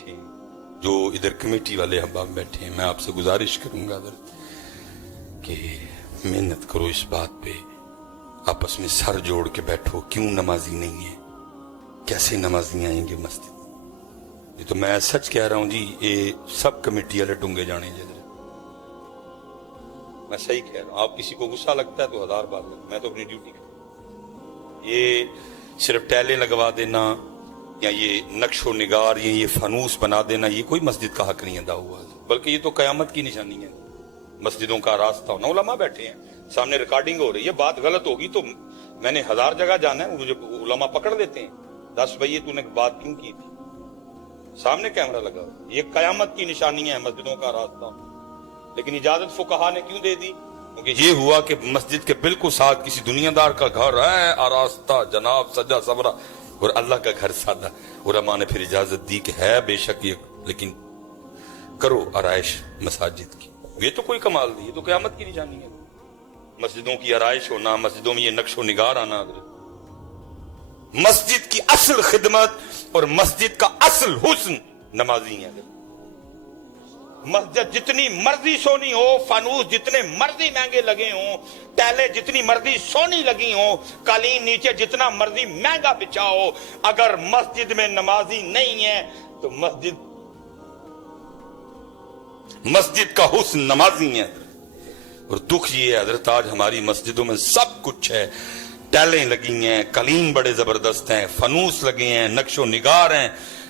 بیٹھے ہیں, جو ادھر کمیٹی والے احباب بیٹھے ہیں, میں آپ سے گزارش کروں گا کہ محنت کرو اس بات پہ, آپس میں سر جوڑ کے بیٹھو. کیوں نمازی نہیں ہے, کیسے نمازی آئیں گے مسجد؟ یہ تو میں سچ کہہ رہا ہوں جی, یہ سب کمیٹی والے ڈونگے جانے جدھر, میں صحیح کہہ رہا ہوں. آپ کسی کو غصہ لگتا ہے تو 1000 بار لگتا, میں تو اپنی ڈیوٹی کروں. یہ صرف ٹیلیں لگوا دینا یا یہ نقش و نگار یا یہ فانوس بنا دینا, یہ کوئی مسجد کا حق نہیں ادا ہوا, بلکہ یہ تو قیامت کی نشانی ہے. مسجدوں کا راستہ ہونا, علماء بیٹھے ہیں سامنے, ریکارڈنگ ہو رہی ہے, بات غلط ہوگی تو میں نے 1000 جگہ جانا ہے, مجھے علماء پکڑ دیتے ہیں, 10 بھائی تو نے بات کیوں کی تھی, سامنے کیمرہ لگا. یہ قیامت کی نشانی ہے مسجدوں کا راستہ. لیکن اجازت فقہا نے کیوں دے دی؟ کیونکہ یہ ہوا کہ مسجد کے بالکل ساتھ کسی دنیا دار کا گھر ہے, آراستہ جناب سجا سورا, اور اللہ کا گھر سادہ. علماء نے پھر اجازت دی کہ ہے بے شک یہ, لیکن کرو آرائش مساجد کی. یہ تو کوئی کمال نہیں, یہ تو قیامت کی نشانی ہے. مسجدوں کی آرائش ہونا, مسجدوں میں یہ نقش و نگار آنا. مسجد کی اصل خدمت اور مسجد کا اصل حسن نمازی ہیں. مسجد جتنی مرضی سونی ہو, فانوس جتنے مرضی مہنگے لگے ہوں, ٹیلیں جتنی مرضی سونی لگی ہوں, قالین نیچے جتنا مرضی مہنگا بچھا ہو, اگر مسجد میں نمازی نہیں ہے تو مسجد کا حسن نمازی ہے. اور دکھ یہ ہے حضرت, آج ہماری مسجدوں میں سب کچھ ہے, ٹیلیں لگی ہیں, قالین بڑے زبردست ہیں, فانوس لگے ہیں, نقش و نگار ہیں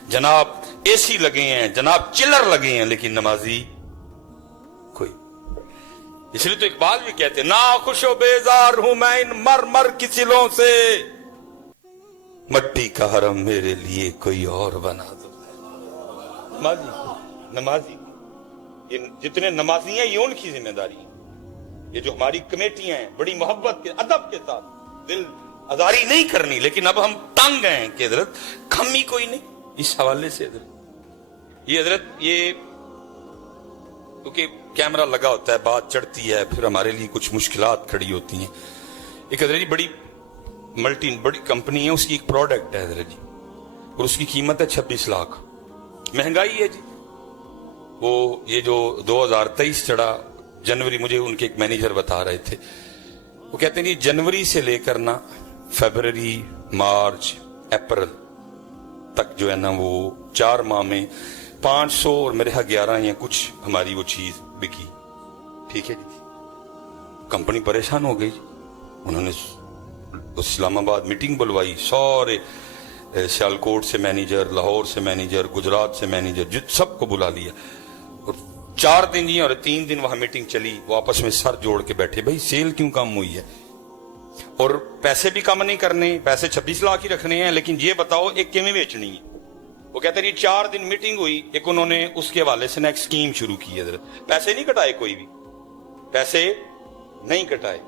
جناب, اے سی لگے ہیں جناب, چلر لگے ہیں, لیکن نمازی کوئی. اس لیے تو اقبال بھی کہتے ہیں, نا خوش و بیزار ہوں میں ان مر مر کی سلوں سے, مٹی کا حرم میرے لیے کوئی اور بنا دو. نمازی یہ جتنے نمازی ہیں یہ ان کی ذمہ داری ہے. یہ جو ہماری کمیٹیاں ہیں بڑی محبت کے ادب کے ساتھ, دل آزاری نہیں کرنی, لیکن اب ہم تنگ ہیں کہ حضرت کمی کوئی نہیں. اس حوالے سے حضرت یہ کیونکہ کیمرہ لگا ہوتا ہے, بات چڑھتی ہے, پھر ہمارے لیے کچھ مشکلات کھڑی ہوتی ہیں. ایک حضرت جی بڑی کمپنی ہے, اس کی ایک پروڈکٹ ہے حضرت جی, اور اس کی قیمت ہے 26 لاکھ. مہنگائی ہے جی. وہ یہ جو 2023 چڑھا جنوری, مجھے ان کے ایک مینیجر بتا رہے تھے, وہ کہتے ہیں کہ جنوری سے لے کر نا فیبرری, مارچ, اپریل تک جو ہے نا, وہ 4 ماہ میں 500 اور میرے ہاں 11 یا کچھ ہماری وہ چیز بکی. ٹھیک ہے جی, کمپنی پریشان ہو گئی. انہوں نے اسلام آباد میٹنگ بلوائی, سارے سیالکوٹ سے مینیجر, لاہور سے مینیجر, گجرات سے مینیجر, سب کو بلا لیا. اور 4 دن ہی اور 3 دن وہاں میٹنگ چلی, وہ آپس میں سر جوڑ کے بیٹھے, بھائی سیل کیوں کم ہوئی ہے, اور پیسے بھی کم نہیں کرنے, پیسے 26 لاکھ ہی رکھنے ہیں, لیکن یہ بتاؤ ایک کیویں بیچنی ہے. وہ کہتے ہیں 4 دن میٹنگ ہوئی, ایک انہوں نے اس کے حوالے سے ایک سکیم شروع کی ہے. پیسے نہیں کٹائے, کوئی بھی پیسے نہیں کٹائے.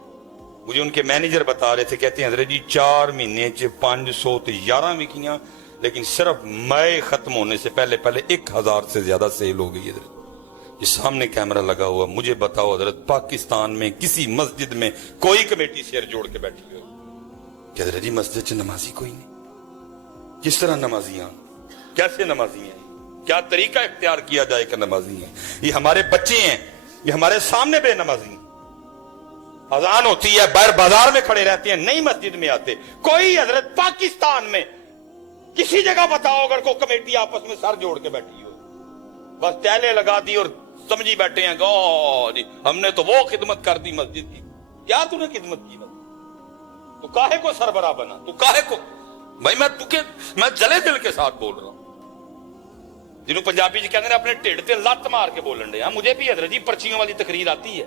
مجھے ان کے مینیجر بتا رہے تھے, کہتے ہیں حضرت جی 4 مہینے 500 تو 11 وکیاں, لیکن صرف مئی ختم ہونے سے پہلے 1000 سے زیادہ سیل ہو گئی. حضرت یہ سامنے کیمرہ لگا ہوا, مجھے بتاؤ حضرت پاکستان میں کسی مسجد میں کوئی کمیٹی سیر جوڑ کے بیٹھی ہو کہ حضرت جی مسجد سے نمازی کوئی نہیں؟ کس طرح نمازی ہیں, کیسے نمازی ہیں, کیا طریقہ اختیار کیا جائے کہ نمازی ہیں؟ یہ ہمارے بچے ہیں, یہ ہمارے سامنے بے نمازی ہیں. اذان ہوتی ہے, باہر بازار میں کھڑے رہتے ہیں, نہیں مسجد میں آتے. کوئی حضرت پاکستان میں کسی جگہ بتاؤ اگر کوئی کمیٹی آپس میں سر جوڑ کے بیٹھی ہو, بس ٹیلے لگا دی اور سمجھی بیٹھے ہیں کہ ہم نے تو وہ خدمت کر دی مسجد کی. کیا تو نے خدمت کی؟ تو کاہے کو سربراہ بنا, تو کاہے کو؟ بھائی میں جلے دل کے ساتھ بول رہا ہوں, جنہوں پنجابی جی کہتے ہیں اپنے ٹھڈ تے لت مار کے بولن دے. مجھے بھی حضرت جی پرچیوں والی تقریر آتی ہے,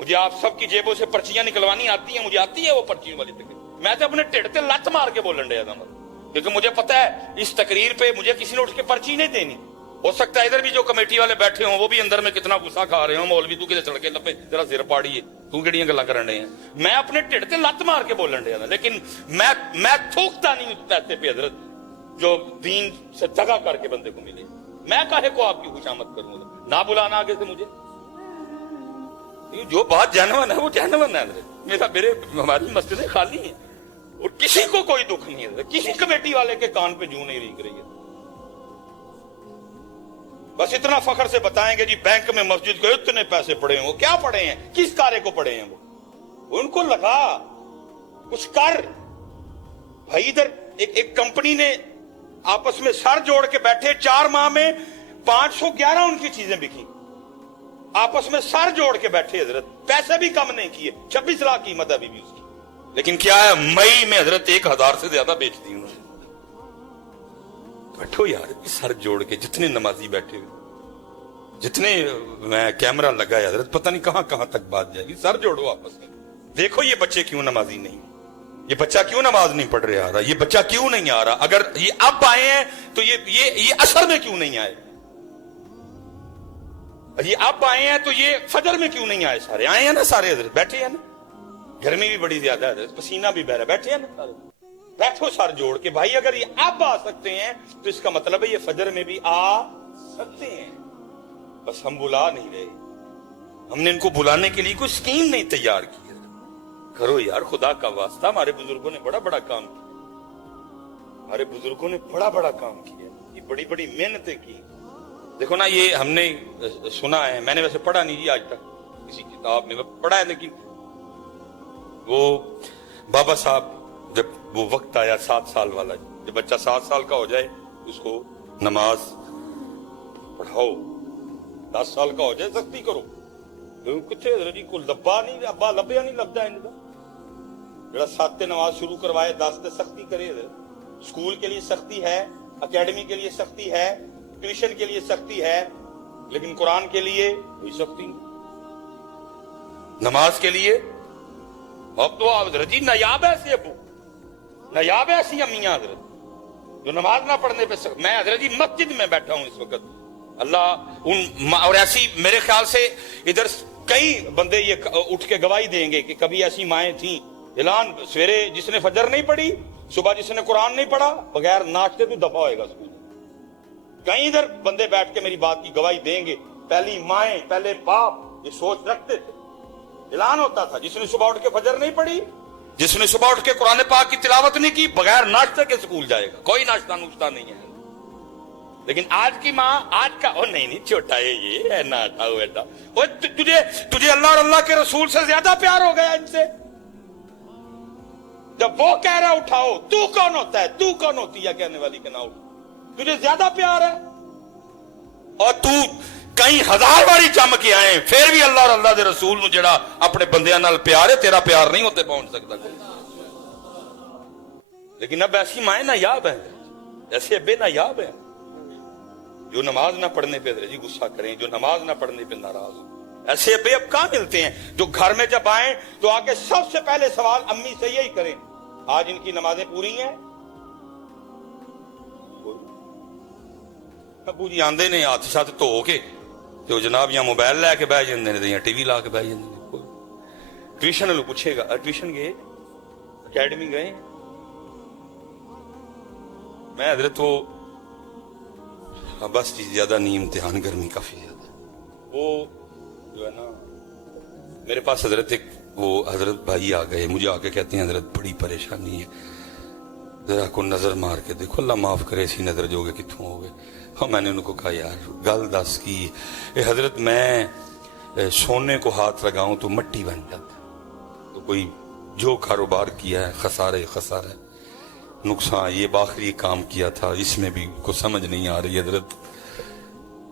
مجھے آپ سب کی جیبوں سے پرچیاں نکلوانی آتی ہیں, مجھے آتی ہے وہ پرچیوں والی تقریر. میں تو اپنے ٹھڈ تے لت مار کے بولن دیا تھا, کیونکہ مجھے پتا ہے اس تقریر پہ مجھے کسی نے اٹھ کے پرچی نہیں دینی. ہو سکتا ہے ادھر بھی جو کمیٹی والے بیٹھے ہوں وہ بھی اندر میں کتنا غصہ کھا رہے ہوں, مولوی تو کدھر چڑھ کے لپے ذرا سر پاڑیے, تو کیڑیاں گلاں کرن رہے ہیں. میں اپنے ٹھڈ تے لت مار کے بولن دیا تھا, لیکن میں تھوکتا نہیں اس پیسے پہ حضرت جو دین سے جگہ کر کے بندے کو ملے. میں کاہے کو آپ کی خوشامد کروں, نہ بلانا آگے سے مجھے. جو بات جینون ہے وہ جینون ہے حضرت. ہماری مسجدیں خالی ہیں اور کسی کو کوئی دکھ نہیں ہے, کسی کمیٹی والے کے کان پہ جوں نہیں ریگ رہی ہے. बस इतना फखर से बताएंगे जी बैंक में मस्जिद को इतने पैसे पड़े हैं। वो क्या पड़े हैं, किस कार्य को पड़े हैं? वो उनको लगा कुछ कर भाई। इधर एक कंपनी ने आपस में सर जोड़ के बैठे, 4 माह में 511 उनकी चीजें बिकी, आपस में सर जोड़ के बैठे हजरत, पैसे भी कम नहीं किए। 26 लाख कीमत है अभी भी उसकी, लेकिन क्या है, मई में हजरत 1000 से ज्यादा बेच दी उन्होंने। बैठो यार सर जोड़ के, जितने नमाजी बैठे हुए, जितने मैं कैमरा लगा है हजरत, पता नहीं कहां कहां तक बात जाएगी। सर जोड़ो आपस में, देखो ये बच्चे क्यों नमाजी नहीं, ये बच्चा क्यों नमाज नहीं पढ़ रहा आ रहा, ये बच्चा क्यों नहीं आ रहा। अगर ये अब आए हैं तो ये असर में क्यों नहीं आए, ये अब आए हैं तो ये फजर में क्यों नहीं आए। सारे आए हैं ना, सारे हजरत बैठे हैं ना, गर्मी भी बड़ी ज्यादा है, पसीना भी बह रहा है, बैठे हैं ना सारे। बैठो सर जोड़ के भाई, अगर ये अब आ सकते हैं तो इसका मतलब है ये फजर में भी आ सकते हैं। बस हम बुला नहीं रहे, हमने इनको बुलाने के लिए कोई स्कीम नहीं तैयार की। करो यार खुदा का वास्ता, हमारे बुजुर्गों ने बड़ा बड़ा काम किया, हमारे बुजुर्गों ने बड़ा बड़ा काम किया, ये बड़ी बड़ी मेहनतें की। देखो ना, ये हमने सुना है, मैंने वैसे पढ़ा नहीं जी आज तक किसी किताब में, पढ़ा है, लेकिन वो बाबा साहब जब वो वक्त आया 7 साल वाला, जब बच्चा 7 साल का हो जाए उसको नमाज पढ़ाओ, 10 साल का हो जाए सख्ती करो। कितने जी को लब्बा नहीं, अब्बा लब्या नहीं लगता इनका, जरा 7 नमाज शुरू करवाए, 10 से सख्ती करे। स्कूल के लिए सख्ती है, एकेडमी के लिए सख्ती है, ट्यूशन के लिए सख्ती है, लेकिन कुरान के लिए कोई सख्ती नहीं। नमाज के लिए अब तो आप जी नायाब है ऐसे अबू, नायाब है ऐसी अम्मियां हजरत जो नमाज ना पढ़ने पे मैं हजरत जी मस्जिद में बैठा हूं इस वक्त, अल्लाह उन, और ऐसी मेरे ख्याल से इधर कई बंदे ये उठ के गवाही देंगे कि कभी ऐसी माएं थी, ऐलान सवेरे जिसने फजर नहीं पढ़ी, सुबह जिसने कुरान नहीं पढ़ा, बगैर नाचते तो दफा होएगा स्कूल। कई इधर बंदे बैठ के मेरी बात की गवाही देंगे, पहली माएं पहले बाप ये सोच रखते थे, ऐलान होता था जिसने सुबह उठ के फजर नहीं पढ़ी, जिसने सुबह उठ के कुरान पाक की तिलावत नहीं की, बगैर नाश्ते के स्कूल जाएगा, कोई नाश्ता नुश्ता नहीं है। लेकिन आज की माँ, आज का ओ नहीं छोटा है ये है ना, उठाओ बेटा, तुझे अल्लाह और अल्लाह के रसूल से ज्यादा प्यार हो गया इनसे। जब वो कह रहा उठाओ, तू कौन होता है, तू कौन होती है कहने वाली के ना उठ, तुझे ज्यादा प्यार है। और तू कई 1000 बारी जम के आए, फिर भी अल्लाह और अल्लाह के रसूल नूं जेड़ा अपने बंदियां नाल प्यार है, तेरा प्यार नहीं होते पहुंच सकता कोई। लेकिन अब ऐसी माएं नायाब है, ऐसे अब्बे नायाब है जो नमाज ना पढ़ने पे जी गुस्सा करें, जो नमाज ना पढ़ने पे नाराज हो। ऐसे अब्बे अब कहां मिलते हैं जो घर में जब आए तो आके सबसे पहले सवाल अम्मी से यही करें, आज इनकी नमाजें पूरी हैं? अबू जी आंदे ने हाथ छत धो के तो जनाब या मोबाइल लैके बह जाते हैं या टीवी ला के बह जाते हैं। ट्यूशन वालों पूछेगा ट्यूशन गए, अकेडमी गए? मैं हजरत वो बस चीज ज्यादा नहीं, इम्तिहान गर्मी काफी ज्यादा, वो जो है ना मेरे पास हजरत एक वो हजरत भाई आ गए, मुझे आके कहते हैं हजरत बड़ी परेशानी है, जरा को नजर मार के देखो, अल्लाह माफ करे इसी नजर जोगे कितों हो गए। हाँ मैंने उनको कहा यार गल दस की हजरत, मैं सोने को हाथ लगाऊं तो मट्टी बन जाता, तो कोई जो कारोबार किया है खसारे खसारे नुकसान, ये आखिरी काम किया था इसमें भी को समझ नहीं आ रही हजरत।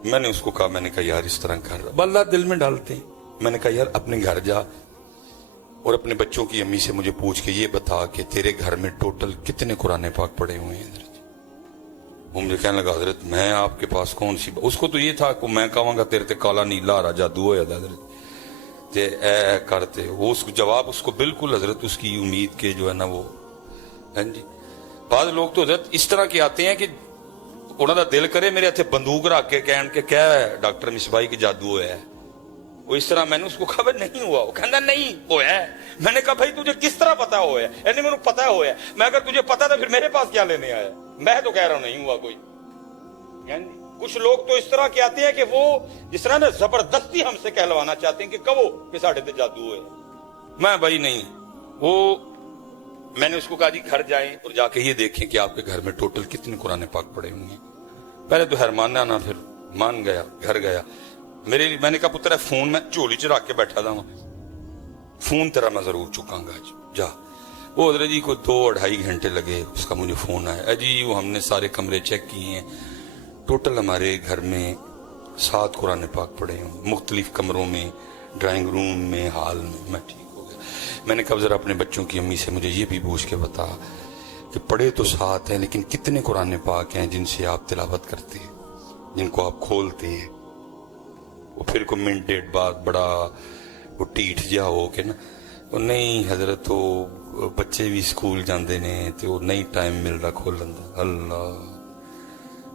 मैंने उसको कहा, मैंने कहा यार इस तरह कर, अल्लाह दिल में डालते हैं। मैंने कहा यार अपने घर जा और अपने बच्चों की अम्मी से मुझे पूछ के ये बता कि तेरे घर में टोटल कितने कुरान पाक पढ़े हुए हैं हजरत। वो मुझे कहने लगा हजरत मैं आपके पास कौन सी, उसको तो ये था कि मैं कहूँगा तेरे ते काला नीला हरा जादू हो जाता हजरत, ते ए करते वो उसको जवाब उसको बिल्कुल हजरत उसकी उम्मीद के जो है ना वो है जी। बाद लोग तो हजरत इस तरह के आते हैं कि उन्होंने दिल करे मेरे हथे बंदूक रख के कहन के क्या है डॉक्टर मिसबाई की जादू होया है, वो इस तरह। मैंने उसको खबर नहीं हुआ, वो कहना नहीं होया है। मैंने कहा भाई तुझे किस तरह पता होया है? यानी मैंने पता होया है, मैं अगर तुझे पता था फिर मेरे पास क्या लेने आया? मैं तो कह रहा हूं नहीं हुआ कोई। कुछ लोग तो इस तरह के आते हैं कि वो जिस तरह ना जबरदस्ती हमसे कहलवाना चाहते हैं कि कहो कि साढ़े ते जादू है। मैं भाई नहीं, वो मैंने उसको कहा जी घर जाएं और जाके ये देखें कि आपके घर में टोटल कितने कुरान पाक पड़े हुए हैं। पहले तो हैरमाना ना फिर مان گیا, گھر گیا. میں نے کہا پتر ہے فون میں جھولی چ رکھ کے بیٹھا تھا, فون تیرا میں ضرور چکاں گا جا. وہ حضرت جی کو 2-2.5 گھنٹے لگے, اس کا مجھے فون آیا, جی وہ ہم نے سارے کمرے چیک کیے ہیں, ٹوٹل ہمارے گھر میں 7 قرآن پاک پڑھے ہیں, مختلف کمروں میں, ڈرائنگ روم میں, ہال میں. میں ٹھیک ہو گیا. میں نے کہا ذرا اپنے بچوں کی امی سے مجھے یہ بھی پوچھ کے بتا کہ پڑھے تو 7 ہیں لیکن کتنے قرآن پاک ہیں جن سے آپ تلاوت کرتے ہیں, جن کو آپ کھولتے ہیں. وہ پھر کو منٹ ڈیڑھ بعد بڑا وہ ٹیٹ جا ہو کے نا, وہ نہیں حضرت وہ بچے بھی اسکول جاندے نے تو وہ نہیں ٹائم مل رہا کھولن دا. اللہ,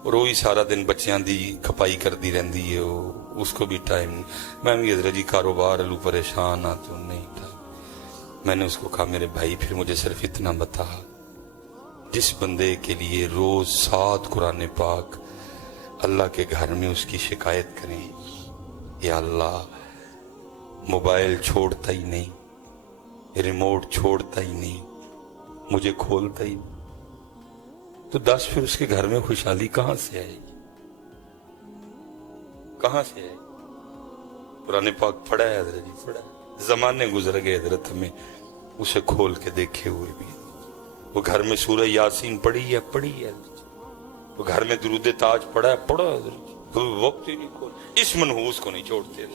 اور وہی سارا دن بچیاں دی کھپائی کردی رہندی ہے, وہ اس کو بھی ٹائم نہیں. میں بھی حضرت جی کاروبار لوں پریشان آ تو نہیں ٹائم. میں نے اس کو کہا میرے بھائی پھر مجھے صرف اتنا بتا, جس بندے کے لیے روز 7 قرآن پاک اللہ کے گھر میں اس کی شکایت کریں, یا اللہ موبائل چھوڑتا ہی نہیں, ریموٹ چھوڑتا ہی نہیں, مجھے کھولتا ہی نہیں, تو 10 پھر اس کے گھر میں خوشحالی کہاں سے آئے گی, کہاں سے آئے گی؟ قرآن پاک پڑھا ہے حضرت جی, پڑھا ہے. زمانے گزر گئے حضرت, ہمیں اسے کھول کے دیکھے ہوئے بھی. وہ گھر میں سورہ یاسین پڑھی ہے حضرت جی, وہ گھر میں درود تاج پڑھا ہے, پڑھا حضرت جی, وقت ہی نہیں کھول. اس منحوس کو نہیں چھوڑتے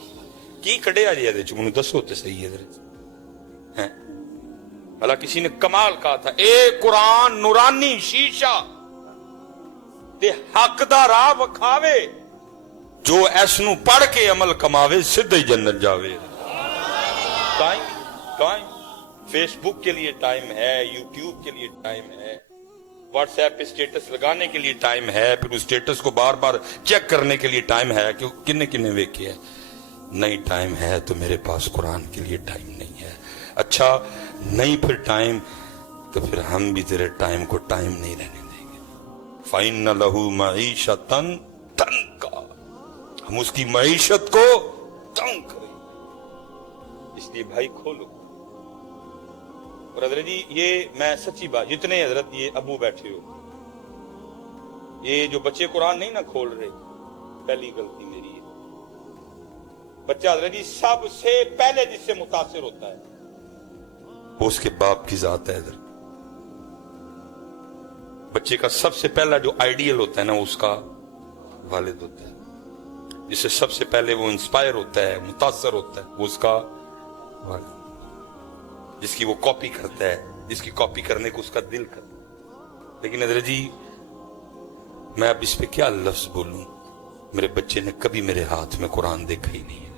کی کڑے آ جائے چنو دسو تے صحیح حضرت ہیں. بھلا کسی نے کمال کہا تھا, اے قرآن نورانی شیشہ تے حق دا راہ وکھاوے, جو ایس نو پڑھ کے عمل کماوے سدھے جنت جاوے. ٹائم فیس بک کے لیے ٹائم ہے, یوٹیوب کے لیے ٹائم ہے, واٹس ایپ پہ سٹیٹس لگانے کے لیے ٹائم ہے, پھر اس سٹیٹس کو بار بار چیک کرنے کے لیے ٹائم ہے کہ کنے کنے ویکھے ہے. نہیں ٹائم ہے تو میرے پاس قرآن کے لیے ٹائم نہیں ہے. اچھا نہیں پھر ٹائم, تو پھر ہم بھی تیرے ٹائم کو ٹائم نہیں رہنے دیں گے. فَإِنَّ لَهُ مَعِيشَةً تَنْكَ, ہم اس کی معیشت کو تنگ کریں. اس لیے بھائی کھولو. اور حضرت جی یہ میں سچی بات, جتنے حضرت یہ ابو بیٹھے ہو, یہ جو بچے قرآن نہیں نہ کھول رہے, پہلی غلطی میری ہے. بچہ حضرت جی سب سے پہلے جس سے متاثر ہوتا ہے وہ اس کے باپ کی ذات ہے. حضرت بچے کا سب سے پہلا جو آئیڈیل ہوتا ہے نا, اس کا والد ہوتا ہے. جس سے سب سے پہلے وہ انسپائر ہوتا ہے, متاثر ہوتا ہے, وہ اس کا والد. جس کی وہ کاپی کرتا ہے, جس کی کاپی کرنے کو اس کا دل کرتا ہے. لیکن حضرت جی میں اب اس پہ کیا لفظ بولوں, میرے بچے نے کبھی میرے ہاتھ میں قرآن دیکھا ہی نہیں ہے.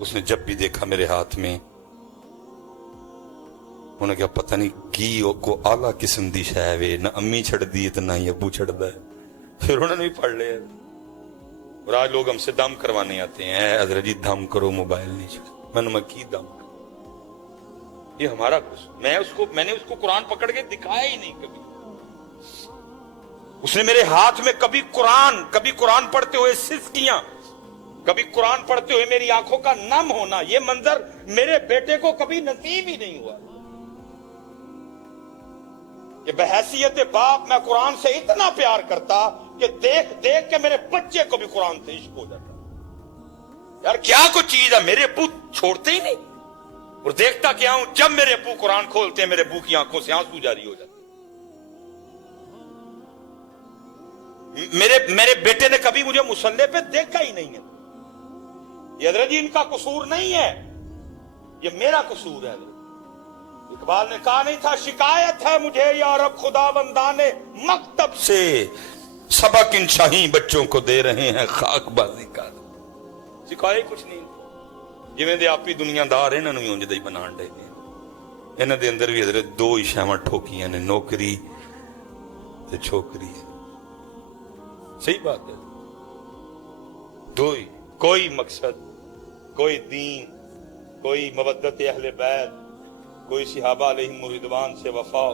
اس نے جب بھی دیکھا میرے ہاتھ میں, انہوں نے کہا پتہ نہیں کی کو اعلیٰ قسم دی شے وے, نہ امی چھڑ دی تو نہ ہی ابو چھڑدا ہے. پھر انہوں نے بھی پڑھ لیا. اور آج لوگ ہم سے دم کروانے آتے ہیں, اے حضرت جی دم کرو, موبائل نہیں چھڑ. میں کی دم کروں, یہ ہمارا قصور. میں نے اس کو قرآن پکڑ کے دکھایا ہی نہیں کبھی. اس نے میرے ہاتھ میں کبھی قرآن پڑھتے ہوئے سسکیاں, کبھی قرآن پڑھتے ہوئے میری آنکھوں کا نم ہونا, یہ منظر میرے بیٹے کو کبھی نصیب ہی نہیں ہوا. کہ بحیثیت باپ میں قرآن سے اتنا پیار کرتا کہ دیکھ دیکھ کے میرے بچے کو بھی قرآن سے عشق ہو جاتا. یار کیا کچھ چیز ہے, میرے ابو چھوڑتے ہی نہیں. اور دیکھتا کیا ہوں, جب میرے ابو قرآن کھولتے ہیں میرے ابو کی آنکھوں سے آنسو جاری ہو جاتے. میرے بیٹے نے کبھی مجھے مصلے پہ دیکھا ہی نہیں ہے. یہ حضرت جی ان کا قصور نہیں ہے, یہ میرا قصور ہے. اقبال نے کہا نہیں تھا, شکایت ہے مجھے یا رب خدا بندانے مکتب سے, سبق ان شاہی بچوں کو دے رہے ہیں خاک بازی کا. سکھائے کچھ نہیں. جویں دے آپ ہی دنیا دار انہاں نوں اونج دے بنان ڈے نے. انہاں دے اندر بھی حضرت 2 ہی شیواں ٹھوکیاں نے, نوکری تے چھوکری. صحیح بات ہے, 2 ہی. کوئی مقصد, کوئی دین, کوئی مودت اہل بیت, کوئی صحابہ علیہم رضوان سے وفا.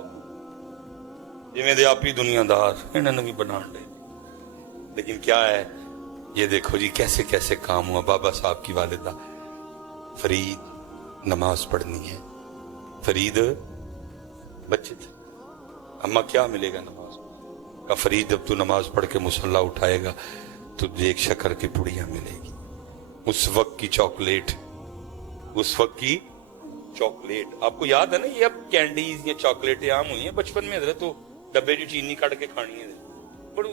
جویں دے آپ ہی دنیا دار انہاں نوں بھی بنان ڈے. لیکن کیا ہے, یہ دیکھو جی کیسے کیسے کام ہوا. بابا صاحب کی والدہ فرید نماز پڑھنی ہے, فرید بچے تھے, اماں کیا ملے گا نماز. कहा फरीद जब तू नमाज पढ़ के मुसल्ला उठाएगा तुझे एक शक्कर की पुड़िया मिलेगी। उस वक्त की चॉकलेट, उस वक्त की चॉकलेट आपको याद है ना, ये अब कैंडीज या चॉकलेटें आम हुई हैं। बचपन में तो डब्बे जो चीनी काट के खानी है बड़ू,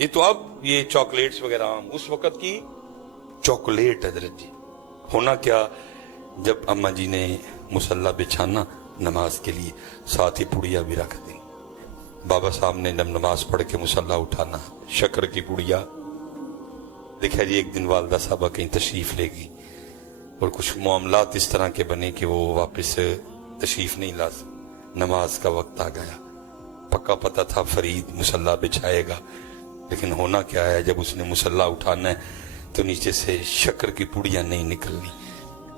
ये तो अब ये चॉकलेट्स वगैरह आम, उस वक्त की चॉकलेट हजरत जी। होना क्या, जब अम्मा जी ने मुसल्ला बिछाना नमाज के लिए, साथ ही पुड़िया भी रख दी। बाबा साहब ने जब नमाज पढ़ के मुसल्ला उठाना, शक्कर की पुड़िया। देखा जी एक दिन वालदा साहबा कहीं तशरीफ ले गई और कुछ मामलात इस तरह के बने कि वो वापस तशरीफ नहीं ला सकी। नमाज का वक्त आ गया, पक्का पता था फरीद मुसल्ला बिछाएगा, लेकिन होना क्या है, जब उसने मुसल्ला उठाना है तो नीचे से शक्कर की पुड़िया नहीं निकलनी,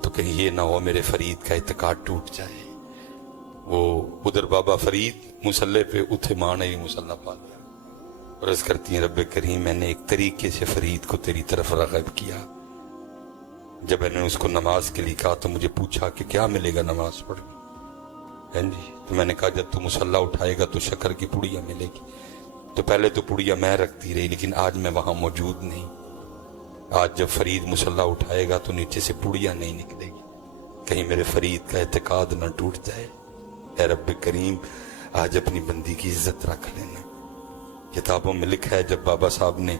तो कहीं ये ना हो मेरे फरीद का इत्तेकाद टूट जाए। वो उधर बाबा फरीद मुसल्ले पे उठे, मां ने भी मुसल्ला पा लिया और अर्ज करती है रब्बे करीम मैंने एक तरीके से फरीद को तेरी तरफ रग़ब किया। जब मैंने उसको नमाज के लिए कहा तो मुझे पूछा कि क्या मिलेगा नमाज पढ़ के, हैं जी, तो मैंने कहा जब तू मुसल्ला उठाएगा तो शक्कर की पुड़िया मिलेगी। तो पहले तो पुड़िया मैं रखती रही, लेकिन आज मैं वहां मौजूद नहीं। आज जब फरीद मुसल्ला उठाएगा तो नीचे से पुड़िया नहीं निकलेगी, कहीं मेरे फरीद का इत्तेकाद न टूट जाए। ऐ रब्बे करीम आज अपनी बंदी की इज्जत रख लेना। किताबों में लिखा है जब बाबा साहब ने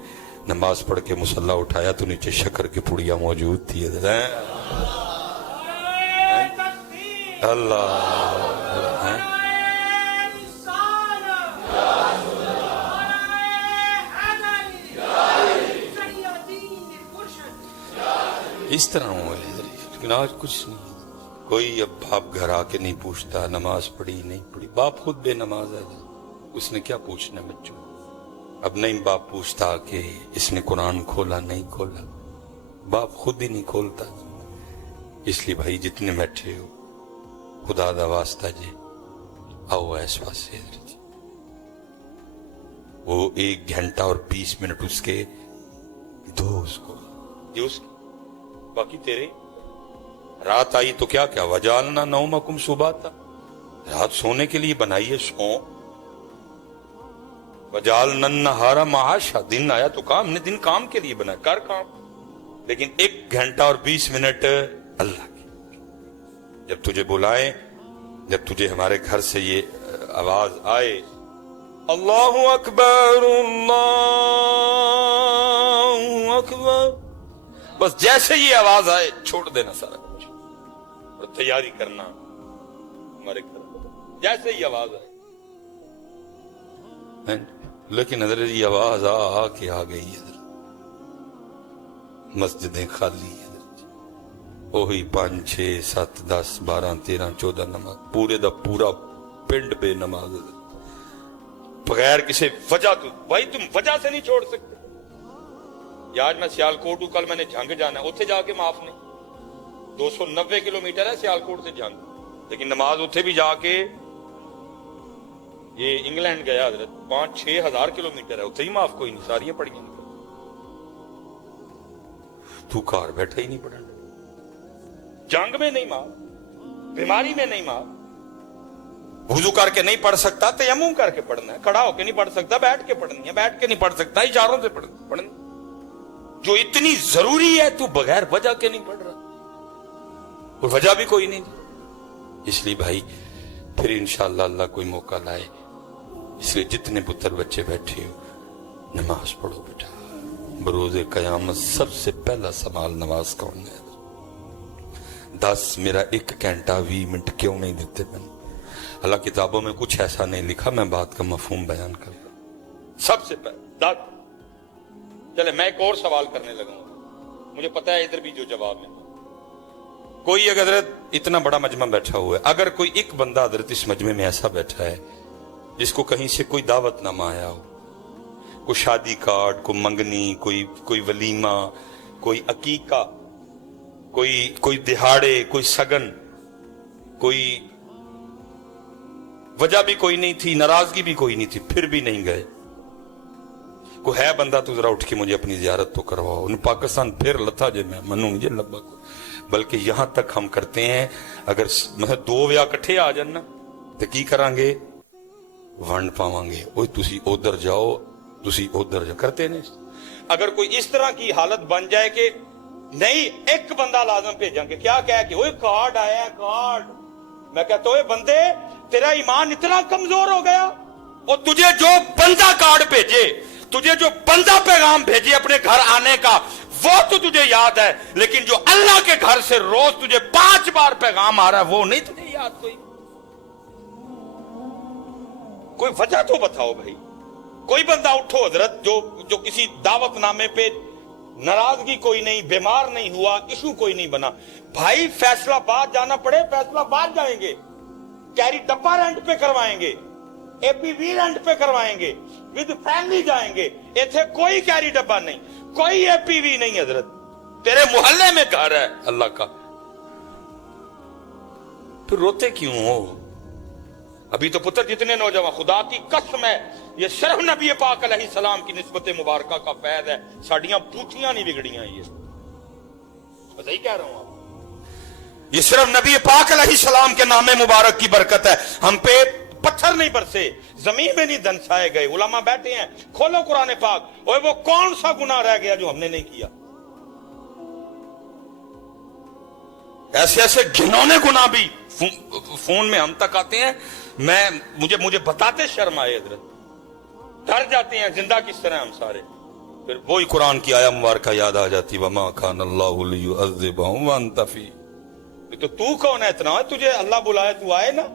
नमाज पढ़ के मुसल्ला उठाया तो नीचे शक्कर की पुड़िया मौजूद थी। अल्लाह इस तरह हुआ है, लेकिन आज कुछ नहीं। कोई अब बाप घर आके नहीं पूछता नमाज पढ़ी नहीं पढ़ी, बाप खुद बेनमाज है, उसने क्या पूछना बच्चों। अब नहीं बाप पूछता कि इसने कुरान खोला नहीं खोला, बाप खुद ही नहीं खोलता। इसलिए भाई जितने बैठे हो खुदा दा वास्ता जी आओ इस पासे। वो 1 घंटा और 20 मिनट उसके दो उसको, ये उसकी बाकी तेरे। रात आई तो क्या क्या वजालना नौमकुम सुबाता, रात सोने के लिए बनाई है, सो। वजालना नहारा माशा, दिन आया तो काम, ने दिन काम के लिए बना, कर काम। लेकिन 1 घंटा और 20 मिनट अल्लाह की। जब तुझे बुलाए, जब तुझे हमारे घर से ये आवाज आए अल्लाहु अकबर अल्लाहु अकबर, बस जैसे ये आवाज आए छोड़ देना सारा कुछ और तैयारी करना हमारे घर, जैसे ही आवाज आए। लेकिन अदर ये आवाज के आ गई है, मस्जिदें खाली है, वही 5 6 7 10 12 13 14 नमाज, पूरे दा पूरा पिंड बेनमाज बगैर किसी वजह। तो भाई तुम वजह से नहीं छोड़ सकते। आज मैं सियालकोट हूं, कल मैंने झंग जाना है, उथे जाके माफ नहीं। 290 किलोमीटर है सियालकोट से झंग, लेकिन नमाज उथे भी जाके, ये इंग्लैंड गया हजरत 5-6 हजार किलोमीटर है, उथे ही माफ कोई नहीं, सारियां पढ़ियां नहीं। तू कार बैठा ही नहीं पढ़ा, जंग में नहीं माफ, बीमारी में नहीं माफ, वुजू करके नहीं पढ़ सकता तयम्मुम करके पढ़ना है, खड़ा होके नहीं पढ़ सकता बैठ के पढ़नी है, बैठ के नहीं पढ़ सकता इशारों से पढ़नी। जो इतनी जरूरी है तू बगैर वजह के नहीं पढ़ रहा, और वजह भी कोई नहीं। इसलिए भाई फिर इंशाअल्लाह अल्लाह कोई मौका लाए, इसलिए जितने पुत्र बच्चे बैठे हो नमाज पढ़ो बेटा। बरोज़े कयामत सबसे पहला सवाल नमाज का होना है। 10 मेरा 1 घंटा 20 मिनट क्यों नहीं देते मैंने? अल्लाह किताबों में कुछ ऐसा नहीं लिखा, मैं बात का मफहूम बयान कर रहा हूं। सबसे पहले चले मैं एक और सवाल करने लगा, मुझे पता है इधर भी जो जवाब है। कोई अगर इतना बड़ा मजमा बैठा हुआ है, अगर कोई एक बंदा हजरत इस मजमे में ऐसा बैठा है जिसको कहीं से कोई दावत नामा आया हो, कोई शादी कार्ड, कोई मंगनी, कोई वलीमा, कोई अकीका, कोई दिहाड़े, कोई सगन, कोई वजह भी कोई नहीं थी, नाराजगी भी कोई नहीं थी, फिर भी नहीं गए, को है बंदा तो जरा उठ के मुझे अपनी जियारत तो करवाओ। उन पाकिस्तान फिर लथा जे मैं मनू जे लब्बा को, बल्कि यहां तक हम करते हैं अगर मतलब 2 ब्याह इकट्ठे आ जान ना तो की करांगे, ਵੰਡ ਪਾਵਾਂਗੇ, ਓਏ ਤੁਸੀਂ ਉਧਰ ਜਾਓ, ਤੁਸੀਂ ਉਧਰ ਜਾ, करते नहीं। अगर कोई इस तरह की हालत बन जाए कि नहीं एक बंदा लाजम भेजेंगे, क्या कह के ओए कार्ड आया है कार्ड, मैं कहता हूं बंदे तेरा ईमान इतना कमजोर हो गया, और तुझे जो बंदा कार्ड भेजे, तुझे जो बंदा पैगाम भेजे अपने घर आने का, वो तो तुझे याद है, लेकिन जो अल्लाह के घर से रोज तुझे 5 बार पैगाम आ रहा है वो नहीं तुझे याद। कोई वजह तो बताओ भाई। कोई बंदा उठो हजरत जो किसी दावतनामे पे नाराजगी कोई नहीं, बीमार नहीं हुआ, इशू कोई नहीं बना, भाई फैसलाबाद जाना पड़े फैसलाबाद जाएंगे, कैरी डब्बा रेंट पे करवाएंगे, एपीवी रेंट पे करवाएंगे, विद फैमिली जाएंगे, इथे कोई कैरी डब्बा नहीं, कोई एपीवी नहीं हजरत, तेरे मोहल्ले में घर है अल्लाह का, फिर रोते क्यों हो? अभी तो पुत्र जितने नौजवान, खुदा की कसम है ये सिर्फ नबी पाक अलैहिस्सलाम की निस्बत मुबारका का फैज़ है, साड़ियां बूथियां नहीं बिगड़ियां, ये सही कह रहा हूं आप, ये सिर्फ नबी पाक अलैहिस्सलाम के नामे मुबारक की बरकत है, हम पे पत्थर नहीं बरसे, जमीन में नहीं धंसाए गए, उलमा बैठे हैं, खोलो कुरान पाक, और वो कौन सा गुनाह रह गया जो हमने नहीं किया? ऐसे ऐसे घिनौने गुनाह भी फोन में हम तक आते हैं, मुझे बताते शर्म आए, हजरत डर जाते हैं, जिंदा किस तरह हम सारे, फिर वही कुरान की आया मुबारक याद आ जाती, वमा कान अल्लाहु लियुअज़्ज़िबहुम व अंत फी, तो तू कौन है इतना, तुझे अल्लाह बुलाए तू आए ना,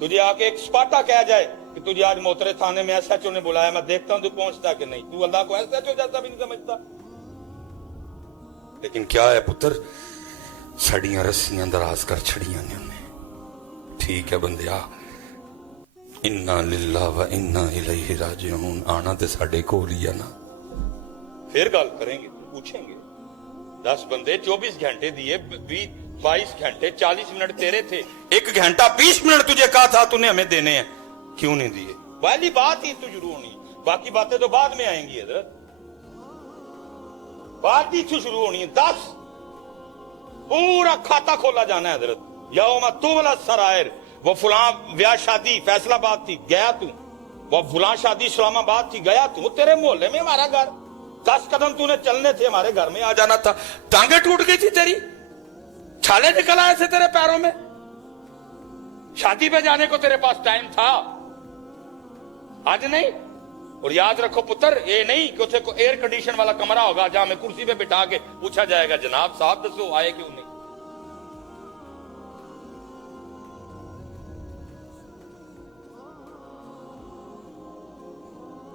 तुझे आके एक स्पाटा कह जाए कि तुझे आज मोहतरे थाने में एसएचओ ने बुलाया, मैं देखता हूं तू पहुंचता कि नहीं, तू अल्लाह को एसएचओ जैसा भी नहीं समझता। लेकिन क्या है पुत्र, सड़ियां रस्सियां दराज कर छड़ियां ने उन्हें, ठीक है बंदिया, इन्ना लिल्लाह व इन्ना इलैहि राजिऊन, आना ते साडे कोल ही है ना, फिर गल करेंगे, पूछेंगे। 10 बंदे 24 घंटे दिए, 22 घंटे 40 मिनट तेरे थे, 1 घंटा 20 मिनट तुझे कहा था तूने हमें देने हैं, क्यों नहीं दिए? पहली बात ही तो शुरू होनी, बाकी बातें तो बाद में आएंगी हजरत, बात ही शुरू होनी है। 10 पूरा खाता खोला जाना है हजरत, यौम तुबला सरायर, वो फुला ब्याह शादी फैसलाबाद थी गया तू, वो फुला शादी इस्लामाबाद थी गया तू, तेरे मोहल्ले में हमारा घर, 10 कदम तूने चलने थे हमारे घर में आ जाना था, टांगे टूट गई थी तेरी, छाले निकल आए थे तेरे पैरों में, शादी पे जाने को तेरे पास टाइम था, आज नहीं। और याद रखो पुत्र, ये नहीं कि उसे को एयर कंडीशन वाला कमरा होगा जहां में कुर्सी पे बिठा के पूछा जाएगा जनाब साहब दसो आए क्यों नहीं,